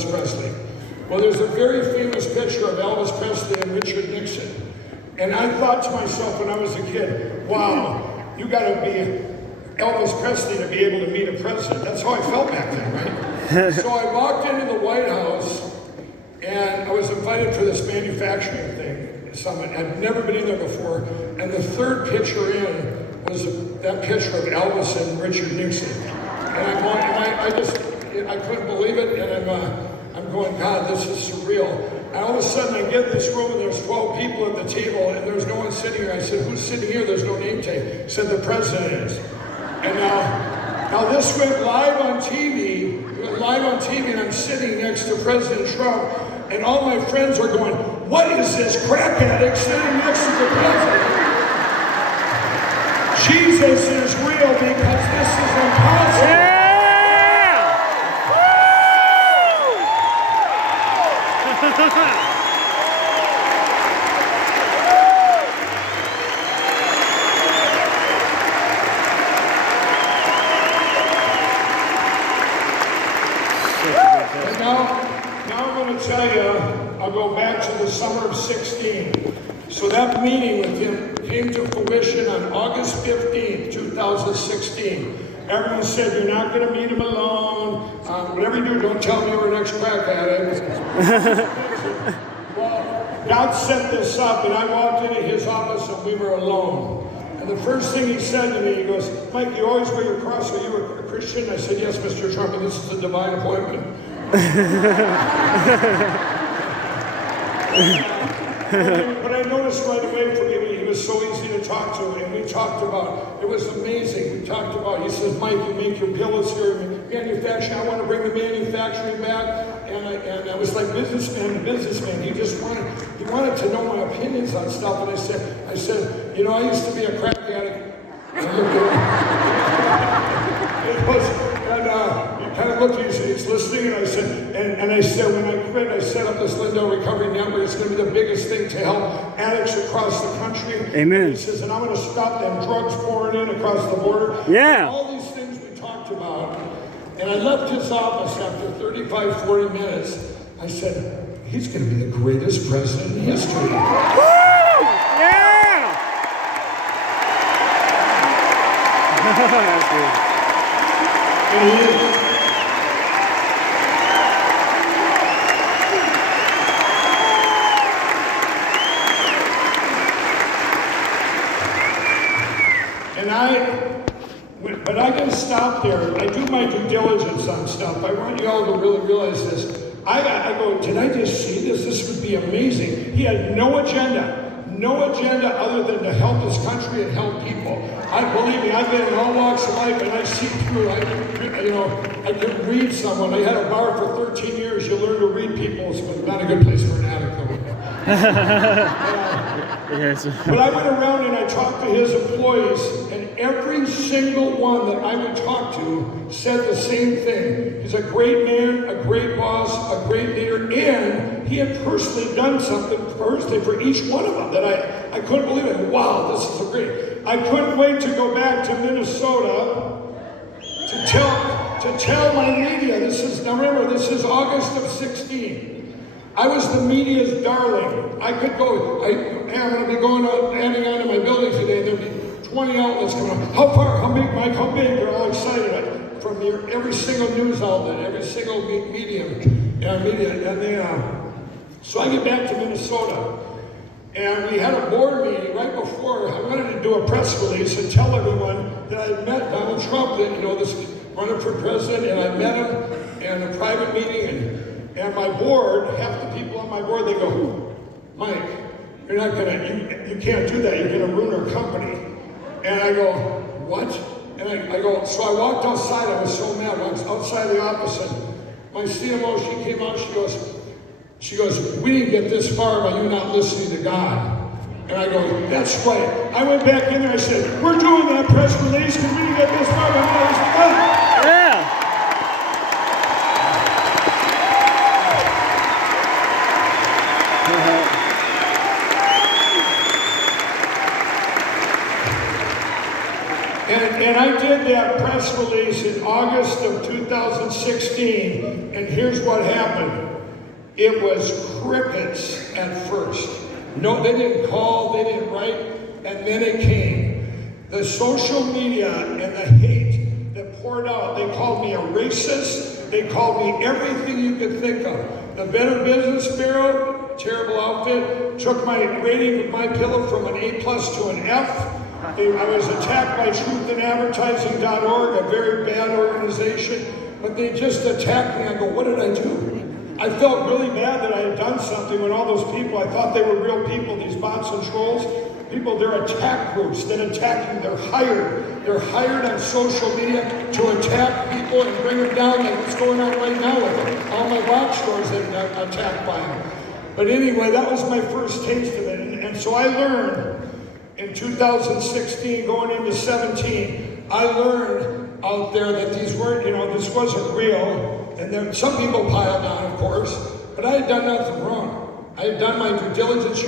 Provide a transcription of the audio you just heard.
Elvis Presley. Well, there's a very famous picture of Elvis Presley and Richard Nixon. And I thought to myself when I was a kid, wow, you got to be Elvis Presley to be able to meet a president. That's how I felt back then, right? So I walked into the White House, and I was invited for this manufacturing thing, summit. I'd never been in there before, and the third picture in was that picture of Elvis and Richard Nixon. And I'm going, and I couldn't believe it, and I'm going, God, this is surreal. And all of a sudden I get in this room and there's 12 people at the table and there's no one sitting here. I said, who's sitting here? There's no name tag. He said, the president is. And now this went live on TV. It went live on TV, and I'm sitting next to President Trump, and all my friends are going, what is this crack addict sitting next to the president? Jesus is real because this is impossible. Yeah! And now I'm going to tell you, I'll go back to the summer of 16. So that meeting with him came to fruition on August 15th, 2016. Everyone said, you're not going to meet him alone. Whatever you do, don't tell me you're an ex-crack addict. Well, God set this up, and I walked into his office, and we were alone. And the first thing he said to me, he goes, Mike, you always wear your cross. Are you a Christian? I said, yes, Mr. Trump, and this is a divine appointment. But I noticed right away from him, he was so easy to talk to, and we talked about, it was amazing. We talked about, he says, Mike, you make your pillows here, manufacturing, I want to bring the manufacturing back. And I was like businessman to businessman. He wanted to know my opinions on stuff. And I said, you know, I used to be a crack addict. And he kind of looked at me, he's listening, and I said, when I quit, I set up this Lindell Recovery Network. It's going to be the biggest thing to help addicts across the country. Amen. And he says, and I'm going to stop them drugs pouring in across the border. Yeah. And all these things we talked about. And I left his office after 35, 40 minutes. I said, he's going to be the greatest president in history. Woo! Yeah! That's good. And he is. But I didn't stop there. I do my due diligence on stuff. I want you all to really realize this. I go, did I just see this? This would be amazing. He had no agenda other than to help his country and help people. Believe me, I've been in all walks of life, and I see through. I can read someone. I had a bar for 13 years. You learn to read people. It's not a good place for an addict. Yes. But I went around and I talked to his employees, and every single one that I would talk to said the same thing. He's a great man, a great boss, a great leader, and he had personally done something personally for each one of them that I couldn't believe it. Wow, this is so great. I couldn't wait to go back to Minnesota to tell my media. Remember, this is August of 16. I was the media's darling. I could go, I'm going to be adding on to my building today. There'll be 20 outlets coming up. How far? How big, Mike? How big? They're all excited. From every single news outlet, every single media. So I get back to Minnesota, and we had a board meeting right before. I wanted to do a press release and tell everyone that I met Donald Trump, that, this running for president, and I met him in a private meeting, and my board, half the people on my board, they go, Mike, you're not you can't do that. You're going to ruin our company. And I go, what? And I go, so I walked outside. I was so mad. I was outside the office, and my CMO, she came out. She goes, we didn't get this far by you not listening to God. And I go, that's right. I went back in there. I said, we're doing that press release because we didn't get this far by not listening to God. Yeah. And I did that press release in August of 2016, and here's what happened. It was crickets at first. No, they didn't call, they didn't write, and then it came. The social media and the hate that poured out, they called me a racist, they called me everything you could think of. The Better Business Bureau, terrible outfit, took my rating of MyPilllow from an A+ to an F. I was attacked by truthandadvertising.org, a very bad organization, but they just attacked me. I go, what did I do? I felt really bad that I had done something when all those people, I thought they were real people, these bots and trolls. People, they're attack groups that attack you. They're hired. They're hired on social media to attack people and bring them down like what's going on right now with them. All my rock stores that are attacked by them. But anyway, that was my first taste of it. And so I learned in 2016, going into 17, I learned out there that these weren't, this wasn't real. And then some people piled on, of course, but I had done nothing wrong. I had done my due diligence.